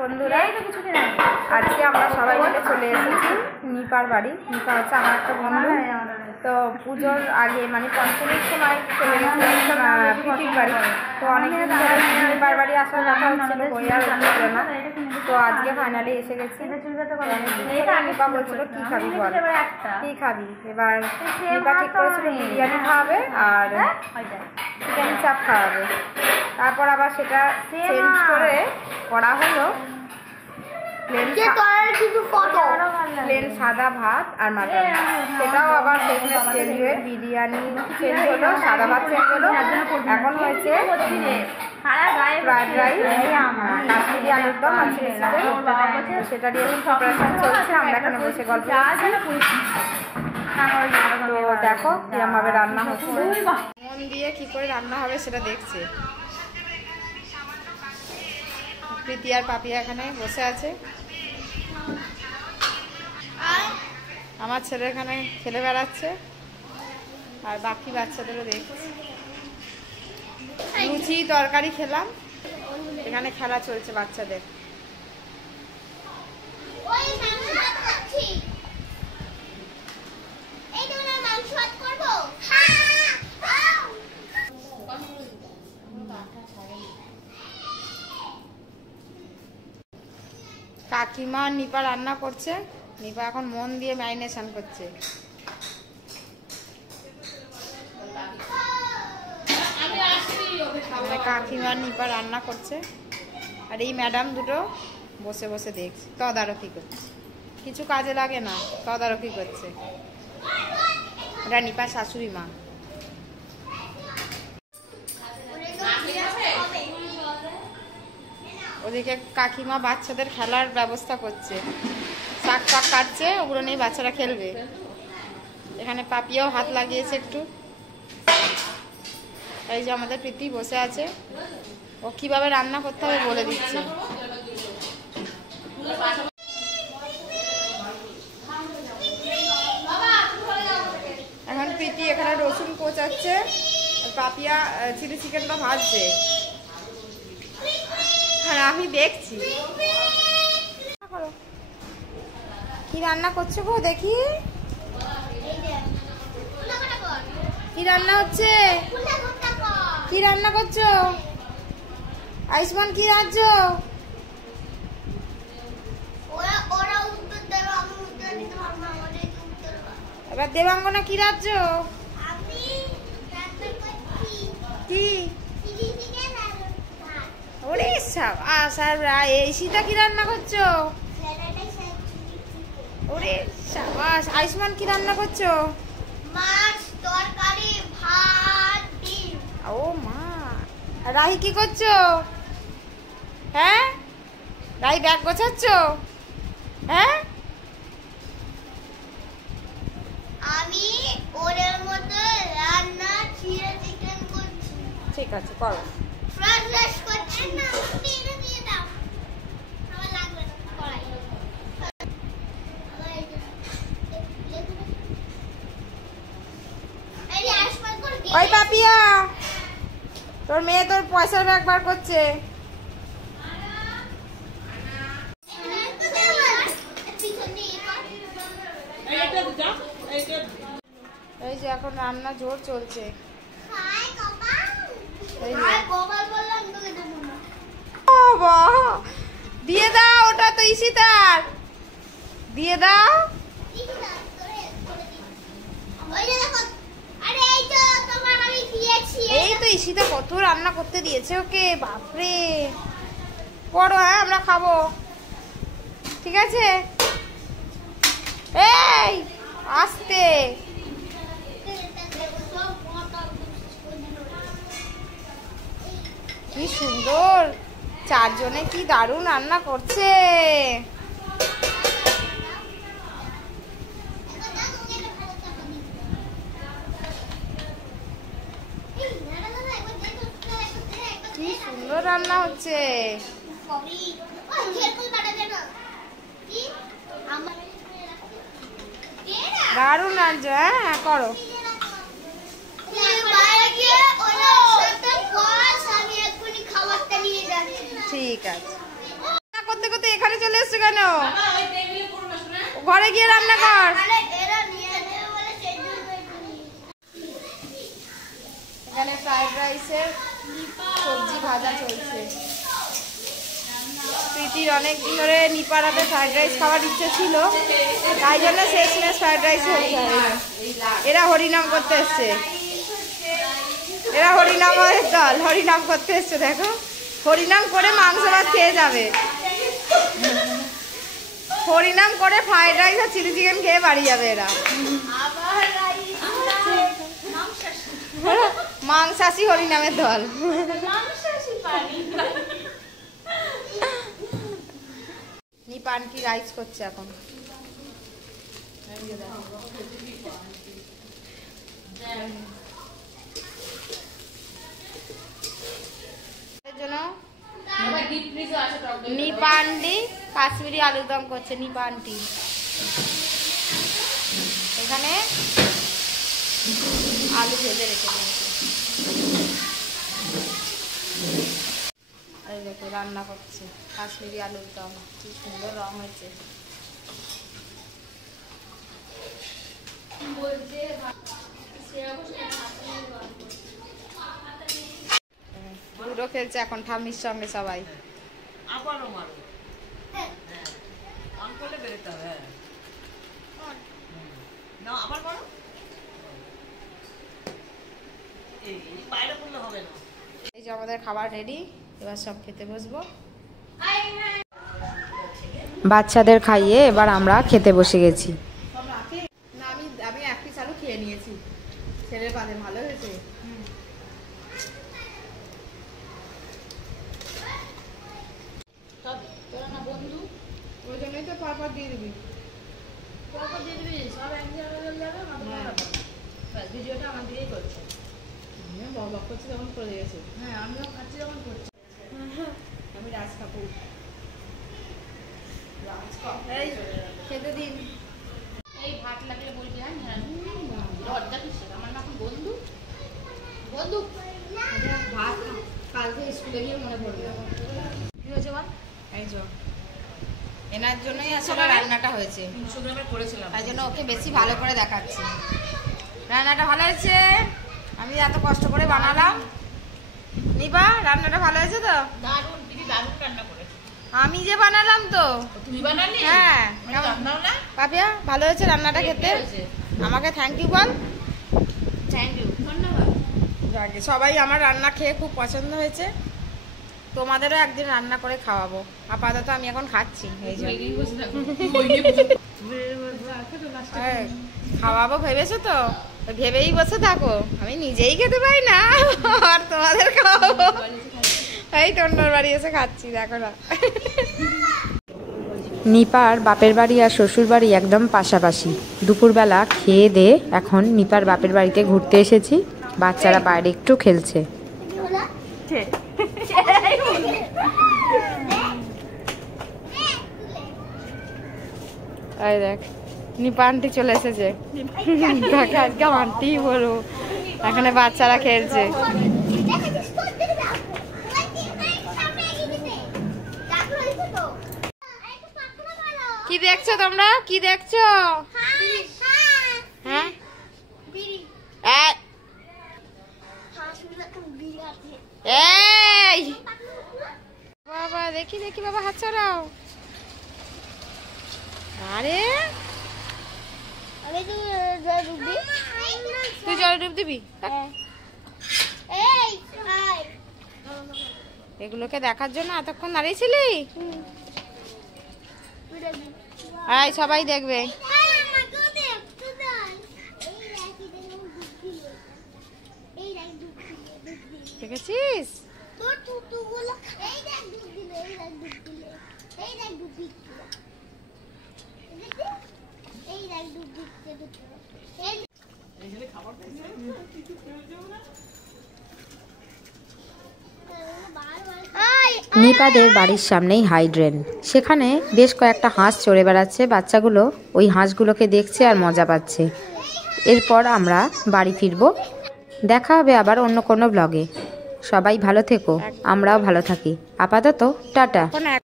বন্ধুরা, আজকে আমরা সবাই মিলে চলে এসেছি নিপার বাড়ি। নিপা হচ্ছে আমার একটা বন্ধু। তো পুজোর আগে মানে পঞ্চমীর সময় চলে গেছিলাম পিটির বাড়ি। তো অনেকদিন ধরে নিপার বাড়ি আসার কথা হচ্ছিল, বই আর হচ্ছিল না। তো আজকে ফাইনালি এসে গেছি। নিপা বলছিল কী খাবি বল, কী খাবি? এবার নিপা ঠিক করেছিল বিরিয়ানি খাওয়াবে আর চিকেন চাপ খাওয়াবে। তারপর আবার সেটা চেঞ্জ করে করা হলো প্লেন সাদা ভাত আর মাটন। সেটাও আবার চেঞ্জ হয়ে বিরিয়ানি চেঞ্জ হলো, সাদা ভাত চেঞ্জ হলো, এখন হয়েছে ফ্রাইড রাইস, কাশ্মীরি আলুর দম আর চিলি চিকেন। সেটা দিয়ে প্রিপারেশন চলছে, আমরা এখানে বসে গল্প করছি। তো দেখো কিরমভাবে রান্না হচ্ছে, মন দিয়ে কি করে রান্না হবে সেটা দেখছে। প্রীতি আর পাপিয়া এখানে বসে আছে, আমার ছেলে এখানে খেলে বেড়াচ্ছে আর বাকি বাচ্চাদেরও দেখছি। লুচি তরকারি খেলাম, এখানে খেলা চলছে বাচ্চাদের। কাকিমা নিপা রান্না করছে, নিপা এখন মন দিয়ে ম্যারিনেশন করছে। কাকিমা নিপা রান্না করছে আর এই ম্যাডাম দুটো বসে বসে দেখছে, তদারকি করছে। কিছু কাজে লাগে না, তদারকি করছে। এটা নিপার শাশুড়ি মা। ওদিকে কাকিমা বাচ্চাদের খেলার ব্যবস্থা করছে, শাক টাক কাটছে, ওগুলো নিয়ে বাচ্চারা খেলবে। এখানে পাপিয়াও হাত লাগিয়েছে একটু। এই যে আমাদের প্রীতি বসে আছে, ও কিভাবে রান্না করতে হবে বলে দিচ্ছে। এখন প্রীতি এখানে রসুন কোচাচ্ছে, পাপিয়া চিলি চিকেনটা ভাজছে আর আমি দেখছি। কি রান্না করছো গো দেখি, কি রান্না হচ্ছে? কি রান্না করছো আয়ুষ্মান? কি রাজ্য? এবার দেবাঙ্গনা কি রাজ্য? কি ওরে সাবাস। আর এই সীতা কি রান্না করছো? ওরে সাবাস। আয়ুষ্মান কি রান্না করছো? মাছ তরকারি ভাত ডিম। ও মা। রাহি কি করছো? হ্যাঁ রাহি ব্যাগ গোছাচ্ছ? হ্যাঁ আমি ওরের মতো রান্না চিলি চিকেন করছি। ঠিক আছে করো। ফ্রাইড রাইস করছি না, এটা দিয়ে দাও, আমার লাগবে না কড়াই। এই যে আশপাশ করে দিয়ে। ওই পাপিয়া, তোর মেয়ে তোর পয়সার ব্যাগ বার করছে। এই যে এখন রান্না জোর চলছে। দিয়ে দাও, ওটা তো ঈশিতার, দিয়ে দাও। এই তো ঈশিতা কত রান্না করতে দিয়েছে ওকে, বাপরে। পড়ো, হ্যাঁ আমরা খাবো, ঠিক আছে? এই আস্তে। কি সুন্দর, চারজনে কি দারুণ রান্না করছে। কি সুন্দর রান্না হচ্ছে। দারুণ রাজ্য। হ্যাঁ করো। ঠিক আছে। করতে করতে এসছো কেন? ঘরে গিয়ে রান্না কর। এখানে ফ্রাইড রাইসের সবজি ভাজা চলছে। প্রীতির অনেকদিন ধরে নিপাড়াতে ফ্রাইড রাইস খাওয়ার ইচ্ছে ছিল, তাই জন্য শেষমেশ ফ্রাইড রাইস হচ্ছে। এরা হরিনাম করতে এসছে, এরা হরিনামের দল, হরিনাম করতে এসছে। দেখো, হরিনাম করে মাংস ভাত খেয়ে যাবে, হরিনাম করে ফ্রাইড রাইস আর চিলি চিকেন খেয়ে বাড়ি যাবে এরা। মাংসাশী হরিনামের দল। নিপান কি রাইস করছে এখন। নিপান্ডি কাশ্মীরি আলুর দম করছে নিপান্ডি। এখানে আলু ভেজে রেখে দিয়েছে, এই দেখো রান্না করছে কাশ্মীরি আলুর দম। কি সুন্দর রং হয়েছে। লুডো খেলছে এখন ঠাম্মির সঙ্গে সবাই। আবারও মারো, অন করলে বেরোতে হবে। না আবার মারো, এই বাইরে করলে হবে না। এই যে আমাদের খাবার রেডি, এবার সব খেতে বসবো। বাচ্চাদের খাইয়ে এবার আমরা খেতে বসে গেছি। না আমি এক পিস আলু খেয়ে নিয়েছি, ছেলের পাতে ভালো হয়েছে। ওই জন্যই তো পরপর দিয়ে দিবি, ভিডিওটা আমার দিকেই করছে। বক করছি তখন করে গেছে। হ্যাঁ আমিও খাচ্ছি যখন করছি। আমি রাজ কাপুর। এই খেতে দিন। এই ভাত লাগলে বলবি। হ্যাঁ লজ্জা কিসে, আমার না এখন বন্ধু বন্ধু ভাত কালকে স্কুলে গিয়ে মনে পড়বে। কি হয়েছে বল? এই যে এনার জন্যই আসলে রান্নাটা হয়েছে, 300 গ্রামের করেছিলাম, তাই জন্য ওকে বেশি ভালো করে দেখাচ্ছি। রান্নাটা ভালো হয়েছে, আমি এত কষ্ট করে বানালাম। নিবা রান্নাটা ভালো হয়েছে তো? দারুণ, দিদি দারুণ রান্না করেছে। আমি যে বানালাম তো। তুমি বানালি? হ্যাঁ, মানে জানতাম না। পাপিয়া ভালো হয়েছে রান্নাটা খেতে। আমাকে থ্যাংক ইউ বল। থ্যাংক ইউ, ধন্যবাদ। যাকে সবাই আমার রান্না খেয়ে খুব পছন্দ হয়েছে, তোমাদেরও একদিন রান্না করে খাওয়াবো। আপাতত আমি এখন খাচ্ছি। এই যে হ্যাঁ, খাওয়াবো ভেবেছো তো, ভেবেই বসে থাকো। আমি নিজেই খেতে পারি না আর তোমাদের খাওয়াবো। এই টন্ডার বাড়ি এসে খাচ্ছি, দেখো না। নিপার বাপের বাড়ি আর শ্বশুর বাড়ি একদম পাশাপাশি। দুপুরবেলা খেয়ে দিয়ে এখন নিপার বাপের বাড়িতে ঘুরতে এসেছি। বাচ্চারা বাইরে একটু খেলছে। এই দেখ নিপা আন্টি চলে এসেছে। আজকে আন্টি বলো, এখানে বাচ্চারা খেলছে। কি দেখছো তোমরা, কি দেখছো? হ্যাঁ এই বাবা, দেখি দেখি বাবা, হাত ছাড়াও। আরে তুই জল ডুব দিবি? এগুলোকে দেখার জন্য এতক্ষণ দাঁড়িয়েছিলি? আয় সবাই দেখবে। দেখেছিস? নিপাদের বাড়ির সামনেই হাইড্রেন, সেখানে বেশ কয়েকটা হাঁস চড়ে বেড়াচ্ছে। বাচ্চাগুলো ওই হাঁসগুলোকে দেখছে আর মজা পাচ্ছে। এরপর আমরা বাড়ি ফিরবো। দেখা হবে আবার অন্য কোনো ব্লগে। সবাই ভালো থেকো, আমরাও ভালো থাকি। আপাতত টাটা।